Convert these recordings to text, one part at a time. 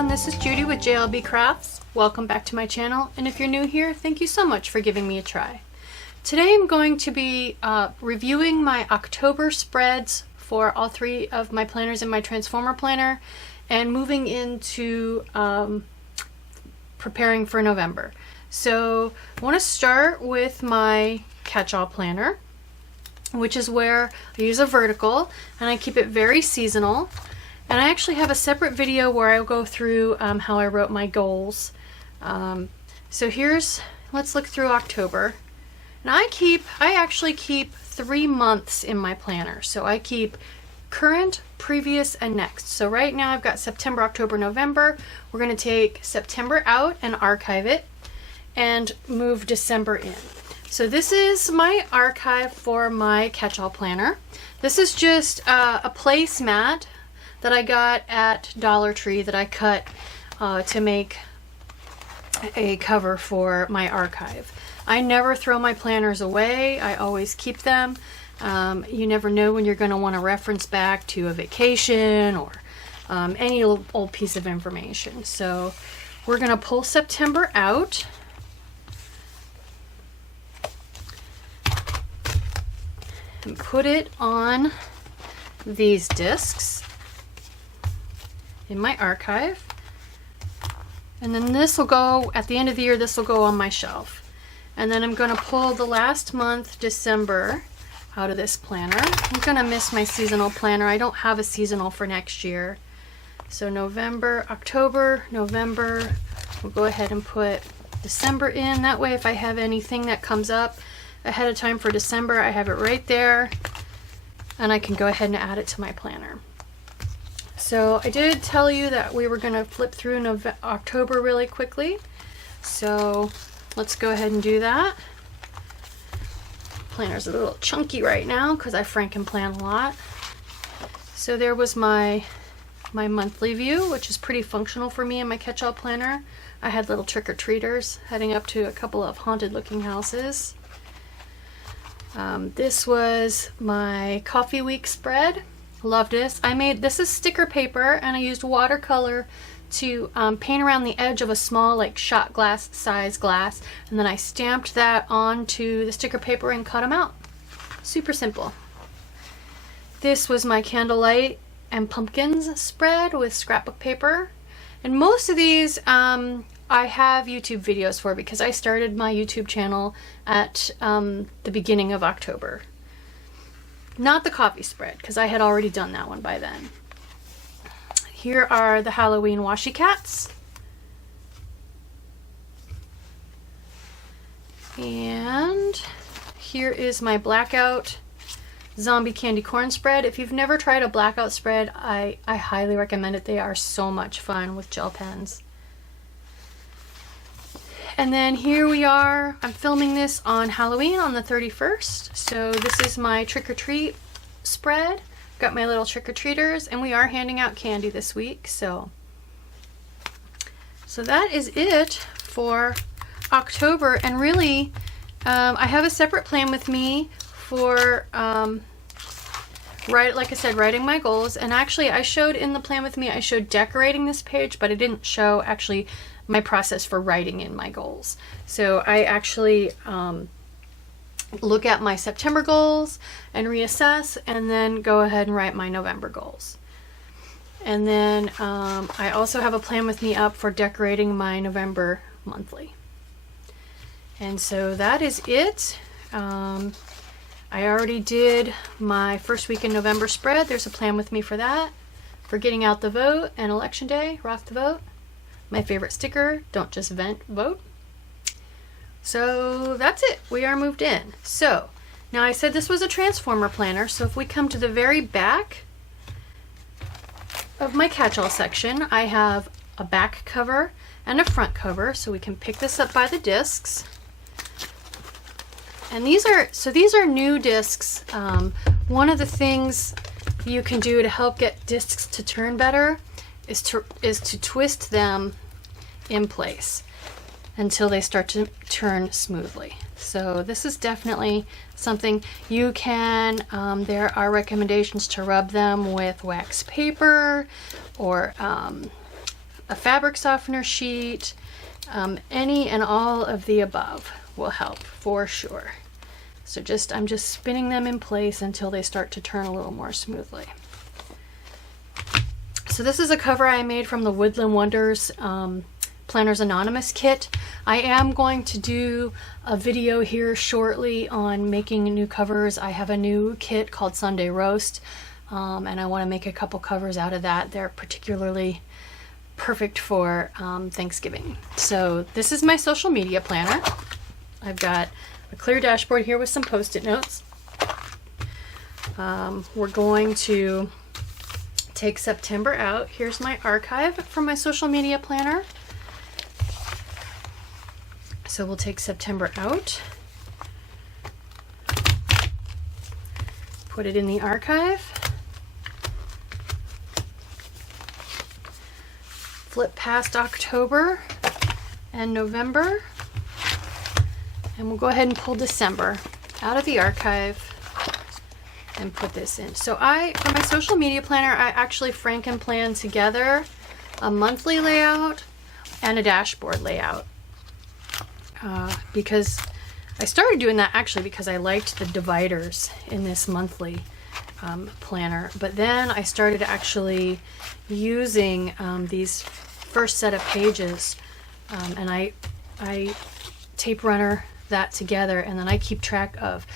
everyone, this is Judy with JLBCrafts. Welcome back to my channel, and if you're new here, thank you so much for giving me a try. Today I'm going to be reviewing my October spreads for all three of my planners in my Transformer planner and moving into preparing for November. So I want to start with my catch-all planner, which is where I use a vertical and I keep it very seasonal. And I actually have a separate video where I go through how I wrote my goals. So let's look through October. And I actually keep 3 months in my planner. So I keep current, previous, and next. So right now I've got September, October, November. We're going to take September out and archive it and move December in. So this is my archive for my catch-all planner. This is just a placemat that I got at Dollar Tree that I cut to make a cover for my archive. I never throw my planners away. I always keep them. You never know when you're going to want to reference back to a vacation or any old piece of information. So we're going to pull September out. And put it on these discs in my archive, and then this will go at the end of the year. This will go on my shelf, and then I'm going to pull the last month, December, out of this planner. I'm going to miss my seasonal planner. I don't have a seasonal for next year. So November, October, November, we'll go ahead and put December in. That way if I have anything that comes up ahead of time for December, I have it right there and I can go ahead and add it to my planner. So I did tell you that we were going to flip through October really quickly, so let's go ahead and do that. Planner's a little chunky right now because I franken-plan a lot. So there was my monthly view, which is pretty functional for me in my catch-all planner. I had little trick-or-treaters heading up to a couple of haunted looking houses. This was my coffee week spread. Love this. This is sticker paper, and I used watercolor to paint around the edge of a small like shot glass size glass, and then I stamped that onto the sticker paper and cut them out. Super simple. This was my candlelight and pumpkins spread with scrapbook paper, and most of these I have YouTube videos for because I started my YouTube channel at the beginning of October. Not the coffee spread, because I had already done that one by then. Here are the Halloween washi cats. And here is my blackout zombie candy corn spread. If you've never tried a blackout spread, I highly recommend it. They are so much fun with gel pens. And then here we are. I'm filming this on Halloween on the 31st. So this is my trick-or-treat spread. Got my little trick-or-treaters, and we are handing out candy this week. So that is it for October. And really, I have a separate plan with me for, like I said, writing my goals. And actually, I showed in the plan with me, I showed decorating this page, but I didn't show actually my process for writing in my goals. So I actually look at my September goals and reassess, and then go ahead and write my November goals. And then I also have a plan with me up for decorating my November monthly. And so that is it. I already did my first week in November spread. There's a plan with me for that, for getting out the vote and election day, rock the vote. My favorite sticker, don't just vent, vote. So that's it. We are moved in. So now I said this was a Transformer planner. So if we come to the very back of my catch-all section, I have a back cover and a front cover. So we can pick this up by the discs. And these are new discs. One of the things you can do to help get discs to turn better is to twist them in place until they start to turn smoothly. So this is definitely something you can, there are recommendations to rub them with wax paper or a fabric softener sheet, any and all of the above will help for sure. So I'm just spinning them in place until they start to turn a little more smoothly. So this is a cover I made from the Woodland Wonders Planners Anonymous kit. I am going to do a video here shortly on making new covers. I have a new kit called Sunday Roast, and I want to make a couple covers out of that. They're particularly perfect for Thanksgiving. So this is my social media planner. I've got a clear dashboard here with some post-it notes. We're going to take September out. Here's my archive from my social media planner. So we'll take September out, put it in the archive, flip past October and November, and we'll go ahead and pull December out of the archive and put this in. So for my social media planner, I actually Franken-plan together a monthly layout and a dashboard layout. Because I started doing that actually because I liked the dividers in this monthly planner, but then I started actually using these first set of pages, and I tape runner that together, and then I keep track of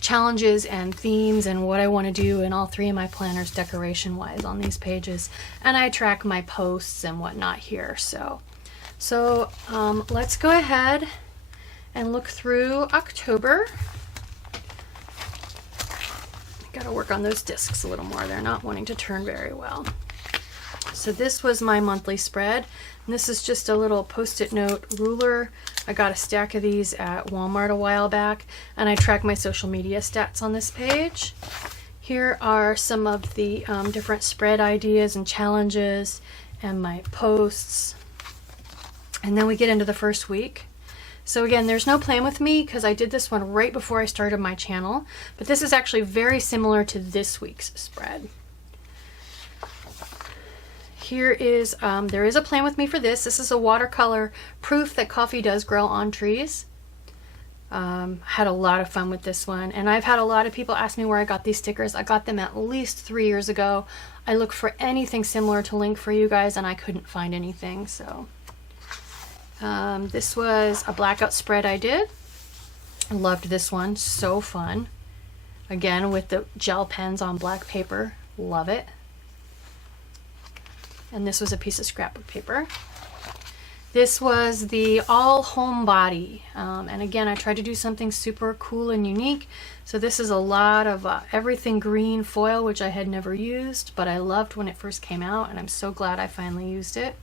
challenges and themes and what I want to do in all three of my planners decoration wise on these pages, and I track my posts and whatnot here. So let's go ahead and look through October. Gotta work on those discs a little more. They're not wanting to turn very well. So this was my monthly spread. And this is just a little post-it note ruler. I got a stack of these at Walmart a while back, and I track my social media stats on this page. Here are some of the different spread ideas and challenges and my posts. And then we get into the first week. So again, there's no plan with me because I did this one right before I started my channel, but this is actually very similar to this week's spread. Here is, there is a plan with me for this. This is a watercolor proof that coffee does grow on trees. Had a lot of fun with this one, and I've had a lot of people ask me where I got these stickers. I got them at least 3 years ago. I looked for anything similar to link for you guys, and I couldn't find anything, so. This was a blackout spread I did. I loved this one, so fun. Again, with the gel pens on black paper, love it. And this was a piece of scrapbook paper. This was the all home body, and again, I tried to do something super cool and unique. So this is a lot of everything green foil, which I had never used, but I loved when it first came out, and I'm so glad I finally used it.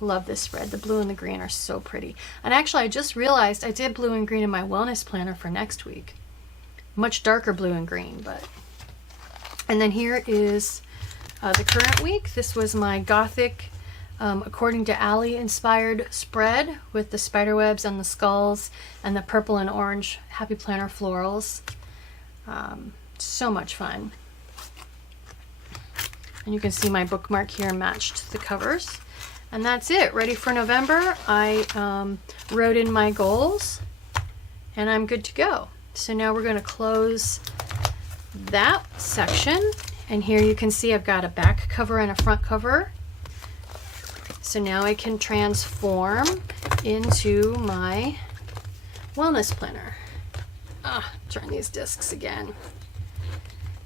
Love this spread. The blue and the green are so pretty. And actually, I just realized I did blue and green in my wellness planner for next week. Much darker blue and green, but. And then here is the current week. This was my Gothic, according to Ali, inspired spread with the spiderwebs and the skulls and the purple and orange Happy Planner florals. So much fun. And you can see my bookmark here matched the covers. And that's it. Ready for November. I wrote in my goals and I'm good to go. So now we're going to close that section. And here you can see I've got a back cover and a front cover. So now I can transform into my wellness planner. Turn these discs again.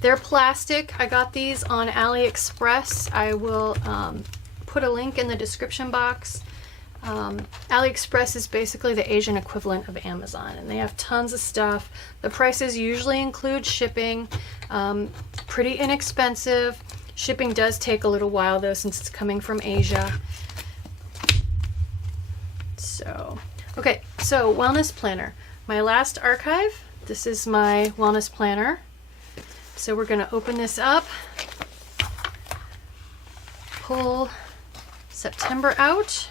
They're plastic. I got these on AliExpress. I will put a link in the description box. AliExpress is basically the Asian equivalent of Amazon, and they have tons of stuff. The prices usually include shipping. Pretty inexpensive. Shipping does take a little while though, since it's coming from Asia. So, okay, so wellness planner. My last archive. This is my wellness planner. So we're going to open this up, pull September out,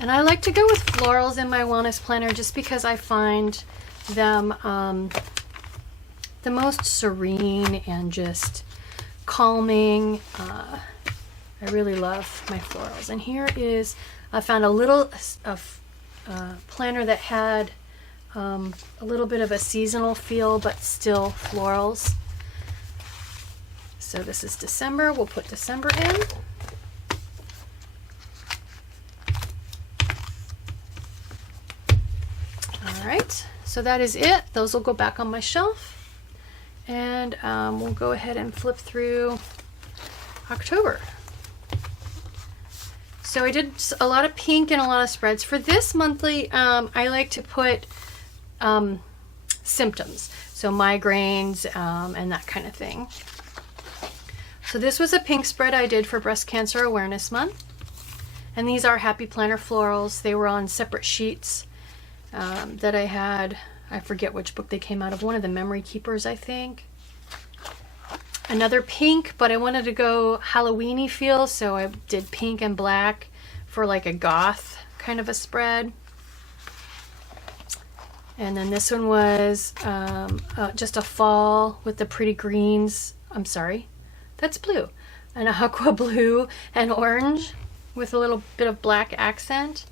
and I like to go with florals in my wellness planner just because I find them the most serene and just calming. I I really love my florals. And here is, I found a little planner that had a little bit of a seasonal feel, but still florals. So this is December. We'll put December in. All right, so that is it. Those will go back on my shelf. And we'll go ahead and flip through October. So I did a lot of pink and a lot of spreads. For this monthly, I like to put symptoms, so migraines and that kind of thing. So this was a pink spread I did for Breast Cancer Awareness Month. And these are Happy Planner florals. They were on separate sheets that I had. I forget which book they came out of. One of the Memory Keepers, I think. Another pink, but I wanted to go Halloween-y feel, so I did pink and black for like a goth kind of a spread. And then this one was just a fall with the pretty greens. I'm sorry, that's blue. An aqua blue and orange with a little bit of black accent.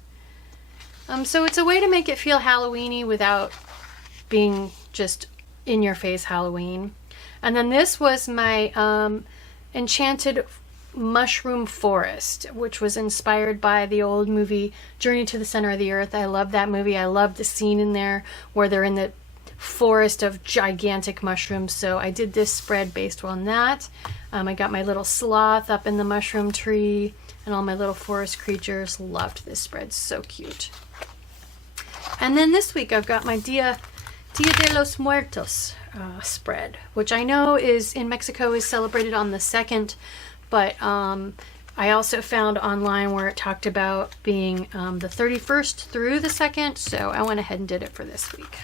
So it's a way to make it feel Halloween-y without being just in your face Halloween. And then this was my Enchanted Mushroom Forest, which was inspired by the old movie Journey to the Center of the Earth. I love that movie. I love the scene in there where they're in the forest of gigantic mushrooms. So I did this spread based on that. I got my little sloth up in the mushroom tree and all my little forest creatures. Loved this spread. So cute. And then this week I've got my Dia de los Muertos spread, which I know is in Mexico is celebrated on the 2nd, but I also found online where it talked about being the 31st through the 2nd, so I went ahead and did it for this week.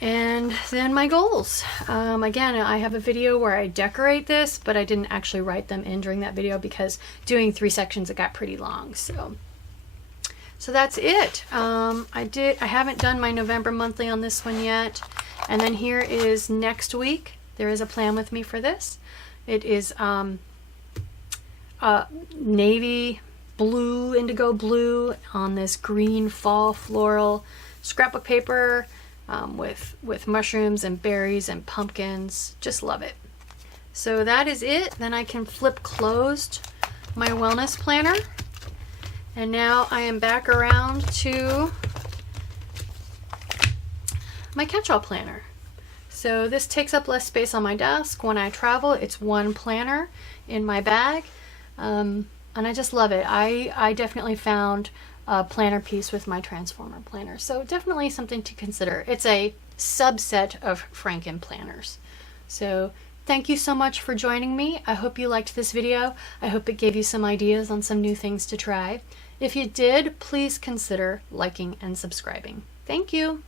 And then my goals. Again, I have a video where I decorate this, but I didn't actually write them in during that video because doing 3 sections it got pretty long. So that's it. I haven't done my November monthly on this one yet. And then here is next week. There is a plan with me for this. It is navy blue, indigo blue on this green fall floral scrapbook paper with mushrooms and berries and pumpkins. Just love it. So that is it. Then I can flip closed my wellness planner. And now I am back around to my catch-all planner. So this takes up less space on my desk. When I travel, it's one planner in my bag. And I just love it. I definitely found a planner piece with my Transformer planner. So definitely something to consider. It's a subset of Franken planners. So thank you so much for joining me. I hope you liked this video. I hope it gave you some ideas on some new things to try. If you did, please consider liking and subscribing. Thank you.